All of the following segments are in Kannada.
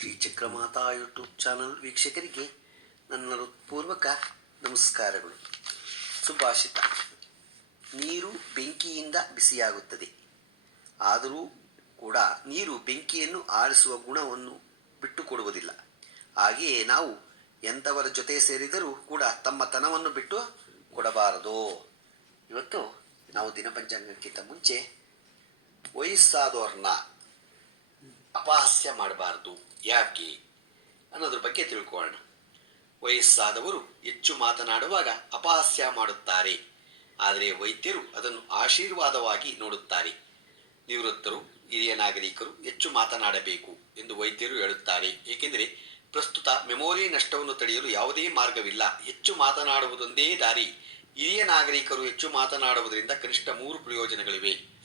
ಶ್ರೀ ಚಕ್ರಮಾತಾ ಯೂಟ್ಯೂಬ್ ಚಾನಲ್ ವೀಕ್ಷಕರಿಗೆ ನನ್ನ ಹೃತ್ಪೂರ್ವಕ ನಮಸ್ಕಾರಗಳು. ಸುಭಾಷಿತ. ನೀರು ಬೆಂಕಿಯಿಂದ ಬಿಸಿಯಾಗುತ್ತದೆ. ಆದರೂ ಕೂಡ ನೀರು ಬೆಂಕಿಯನ್ನು ಆರಿಸುವ ಗುಣವನ್ನು ಬಿಟ್ಟುಕೊಡುವುದಿಲ್ಲ. ಹಾಗೆಯೇ ನಾವು ಎಂಥವರ ಜೊತೆ ಸೇರಿದರೂ ಕೂಡ ತಮ್ಮ ತನವನ್ನು ಬಿಟ್ಟು ಕೊಡಬಾರದು. ಇವತ್ತು ನಾವು ದಿನಪಂಚಾಂಗಕ್ಕಿಂತ ಮುಂಚೆ ವಯಸ್ಸಾದವ್ರನ್ನ ಅಪಹಾಸ್ಯ ಮಾಡಬಾರದು. ಯಾಕೆ? ಅನ್ನೋದ್ರ ಬಗ್ಗೆ ತಿಳ್ಕೊಳ್ಳೋಣ. ವಯಸ್ಸಾದವರು ಹೆಚ್ಚು ಮಾತನಾಡುವಾಗ ಅಪಹಾಸ್ಯ ಮಾಡುತ್ತಾರೆ. ಆದರೆ ವೈದ್ಯರು ಅದನ್ನು ಆಶೀರ್ವಾದವಾಗಿ ನೋಡುತ್ತಾರೆ. ನಿವೃತ್ತರು, ಹಿರಿಯ ನಾಗರಿಕರು ಹೆಚ್ಚು ಮಾತನಾಡಬೇಕು ಎಂದು ವೈದ್ಯರು ಹೇಳುತ್ತಾರೆ. ಏಕೆಂದರೆ ಪ್ರಸ್ತುತ ಮೆಮೊರಿ ನಷ್ಟವನ್ನು ತಡೆಯಲು ಯಾವುದೇ ಮಾರ್ಗವಿಲ್ಲ. ಹೆಚ್ಚು ಮಾತನಾಡುವುದೊಂದೇ ದಾರಿ. ಹಿರಿಯ ನಾಗರಿಕರು ಹೆಚ್ಚು ಮಾತನಾಡುವುದರಿಂದ ಕನಿಷ್ಠ ಮೂರು ಪ್ರಯೋಜನಗಳಿವೆ.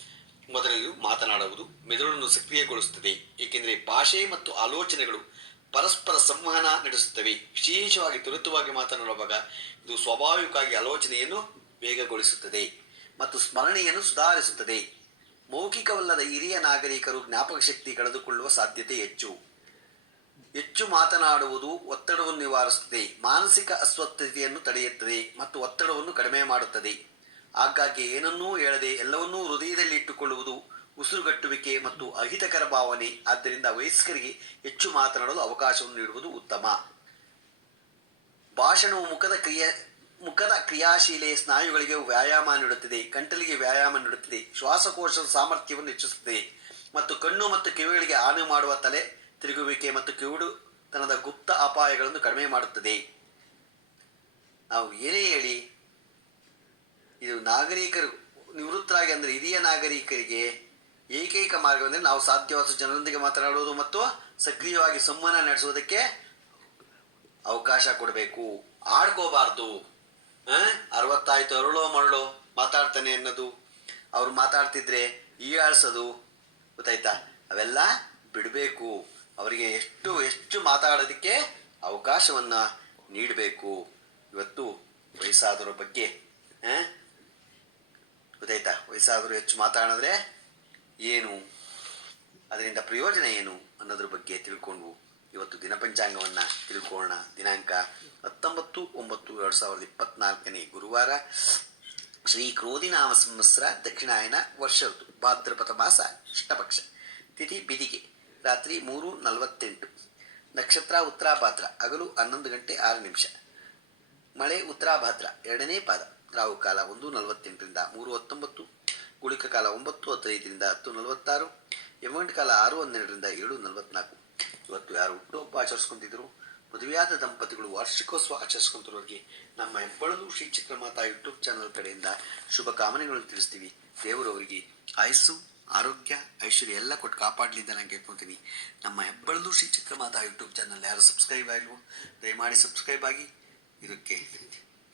ಮೊದಲನೆಯದು ಮಾತನಾಡುವುದು ಮೆದುಳನ್ನು ಸಕ್ರಿಯಗೊಳಿಸುತ್ತದೆ, ಏಕೆಂದರೆ ಭಾಷೆ ಮತ್ತು ಆಲೋಚನೆಗಳು ಪರಸ್ಪರ ಸಂವಹನ ನಡೆಸುತ್ತವೆ. ವಿಶೇಷವಾಗಿ ತ್ವರಿತವಾಗಿ ಮಾತನಾಡುವಾಗ ಇದು ಸ್ವಾಭಾವಿಕವಾಗಿ ಆಲೋಚನೆಯನ್ನು ವೇಗಗೊಳಿಸುತ್ತದೆ ಮತ್ತು ಸ್ಮರಣೆಯನ್ನು ಸುಧಾರಿಸುತ್ತದೆ. ಮೌಖಿಕವಲ್ಲದ ಹಿರಿಯ ನಾಗರಿಕರು ಜ್ಞಾಪಕ ಶಕ್ತಿ ಕಳೆದುಕೊಳ್ಳುವ ಸಾಧ್ಯತೆ ಹೆಚ್ಚು. ಹೆಚ್ಚು ಮಾತನಾಡುವುದು ಒತ್ತಡವನ್ನು ನಿವಾರಿಸುತ್ತದೆ, ಮಾನಸಿಕ ಅಸ್ವಸ್ಥತೆಯನ್ನು ತಡೆಯುತ್ತದೆ ಮತ್ತು ಒತ್ತಡವನ್ನು ಕಡಿಮೆ ಮಾಡುತ್ತದೆ. ಆಗಾಗ್ಗೆ ಏನನ್ನೂ ಹೇಳದೆ ಎಲ್ಲವನ್ನೂ ಹೃದಯದಲ್ಲಿ ಇಟ್ಟುಕೊಳ್ಳುವುದು ಉಸಿರುಗಟ್ಟುವಿಕೆ ಮತ್ತು ಅಹಿತಕರ ಭಾವನೆ. ಆದ್ದರಿಂದ ವಯಸ್ಕರಿಗೆ ಹೆಚ್ಚು ಮಾತನಾಡಲು ಅವಕಾಶವನ್ನು ನೀಡುವುದು ಉತ್ತಮ. ಭಾಷಣವು ಮುಖದ ಕ್ರಿಯೆ, ಮುಖದ ಕ್ರಿಯಾಶೀಲೆ ಸ್ನಾಯುಗಳಿಗೆ ವ್ಯಾಯಾಮ ನೀಡುತ್ತದೆ. ಕಂಟಲಿಗೆ ವ್ಯಾಯಾಮ ನೀಡುತ್ತದೆ. ಶ್ವಾಸಕೋಶದ ಸಾಮರ್ಥ್ಯವನ್ನು ಹೆಚ್ಚಿಸುತ್ತದೆ. ಮತ್ತು ಕಣ್ಣು ಮತ್ತು ಕಿವಿಗಳಿಗೆ ಹಾನಿ ಮಾಡುವ ತಲೆ ತಿರುಗುವಿಕೆ ಮತ್ತು ಕಿವುಡುತನದ ಗುಪ್ತ ಅಪಾಯಗಳನ್ನು ಕಡಿಮೆ ಮಾಡುತ್ತದೆ. ನಾವು ಏನೇ ಹೇಳಿ ಇದು ನಾಗರಿಕರು ನಿವೃತ್ತರಾಗಿ ಅಂದರೆ ಹಿರಿಯ ನಾಗರಿಕರಿಗೆ ಏಕೈಕ ಮಾರ್ಗವೆಂದರೆ ನಾವು ಸಾಧ್ಯವಾದ ಜನರೊಂದಿಗೆ ಮಾತನಾಡುವುದು ಮತ್ತು ಸಕ್ರಿಯವಾಗಿ ಸಂವಹನ ನಡೆಸುವುದಕ್ಕೆ ಅವಕಾಶ ಕೊಡಬೇಕು. ಆಡ್ಕೋಬಾರ್ದು. ಅರವತ್ತಾಯ್ತು ಅರಳೋ ಮರಳೋ ಮಾತಾಡ್ತಾನೆ ಅನ್ನೋದು. ಅವ್ರು ಮಾತಾಡ್ತಿದ್ರೆ ಈಯಾಳ್ಸೋದು ಗೊತ್ತಾಯ್ತಾ? ಅವೆಲ್ಲ ಬಿಡಬೇಕು. ಅವರಿಗೆ ಎಷ್ಟು ಎಷ್ಟು ಮಾತಾಡೋದಕ್ಕೆ ಅವಕಾಶವನ್ನು ನೀಡಬೇಕು. ಇವತ್ತು ವಯಸ್ಸಾದವರ ಬಗ್ಗೆ. ವಯಸ್ಸಾದರೂ ಹೆಚ್ಚು ಮಾತಾಡಿದ್ರೆ ಏನು? ಅದರಿಂದ ಪ್ರಯೋಜನ ಏನು ಅನ್ನೋದ್ರ ಬಗ್ಗೆ ತಿಳ್ಕೊಂಡು ಇವತ್ತು ದಿನಪಂಚಾಂಗವನ್ನು ತಿಳ್ಕೊಳ್ಳೋಣ. ದಿನಾಂಕ ಹತ್ತೊಂಬತ್ತು, ಒಂಬತ್ತು, ಎರಡು ಸಾವಿರದ ಇಪ್ಪತ್ನಾಲ್ಕನೇ ಗುರುವಾರ. ಶ್ರೀ ಕ್ರೋಧಿನಾಮ ಸಂವತ್ಸರ ದಕ್ಷಿಣಾಯನ ವರ್ಷ ಋತು. ಭಾದ್ರಪದ ಮಾಸ ಕೃಷ್ಣಪಕ್ಷ ತಿಥಿ ಬಿದಿಗೆ. ರಾತ್ರಿ ಮೂರು ನಲವತ್ತೆಂಟು. ನಕ್ಷತ್ರ ಉತ್ತರಾಭಾದ್ರ. ಹಗಲು ಹನ್ನೊಂದು ಗಂಟೆ ಆರು ನಿಮಿಷ. ಮಳೆ ಉತ್ತರಾಭಾದ್ರ. ಎರಡನೇ ಪಾದ. ರಾಹುಕಾಲ ಒಂದು ನಲವತ್ತೆಂಟರಿಂದ ಮೂರು ಹತ್ತೊಂಬತ್ತು. ಗುಳಿಕ ಕಾಲ ಒಂಬತ್ತು ಹದಿನೈದರಿಂದ ಹತ್ತು ನಲವತ್ತಾರು ಯಮಗಂಟ ಕಾಲ ಆರು ಹನ್ನೆರಡರಿಂದ ಏಳು ನಲವತ್ನಾಲ್ಕು. ಇವತ್ತು ಯಾರು ಹುಟ್ಟುಹಬ್ಬ ಆಚರಿಸ್ಕೊಂತಿದ್ರು? ಮದುವೆಯಾದ ದಂಪತಿಗಳು ವಾರ್ಷಿಕೋತ್ಸವ ಆಚರಿಸ್ಕೊಂತಿರೋರಿಗೆ ನಮ್ಮ ಹೆಬ್ಬಳಲು ಶ್ರೀ ಚಿತ್ರಮಾತಾ ಯೂಟ್ಯೂಬ್ ಚಾನಲ್ ಕಡೆಯಿಂದ ಶುಭ ಕಾಮನೆಗಳನ್ನು ತಿಳಿಸ್ತೀವಿ. ದೇವರು ಅವರಿಗೆ ಆಯಸ್ಸು, ಆರೋಗ್ಯ, ಐಶ್ವರ್ಯ ಎಲ್ಲ ಕೊಟ್ಟು ಕಾಪಾಡಲಿ ಅಂತ ನಾನು ಕೇಳ್ಕೊತೀನಿ. ನಮ್ಮ ಹೆಬ್ಬಳಲು ಶ್ರೀ ಚಿತ್ರಮಾತಾ ಯೂಟ್ಯೂಬ್ ಚಾನಲ್ ಯಾರು ಸಬ್ಸ್ಕ್ರೈಬ್ ಆಗಿಲ್ವೋ ದಯಮಾಡಿ ಸಬ್ಸ್ಕ್ರೈಬ್ ಆಗಿ ಇದಕ್ಕೆ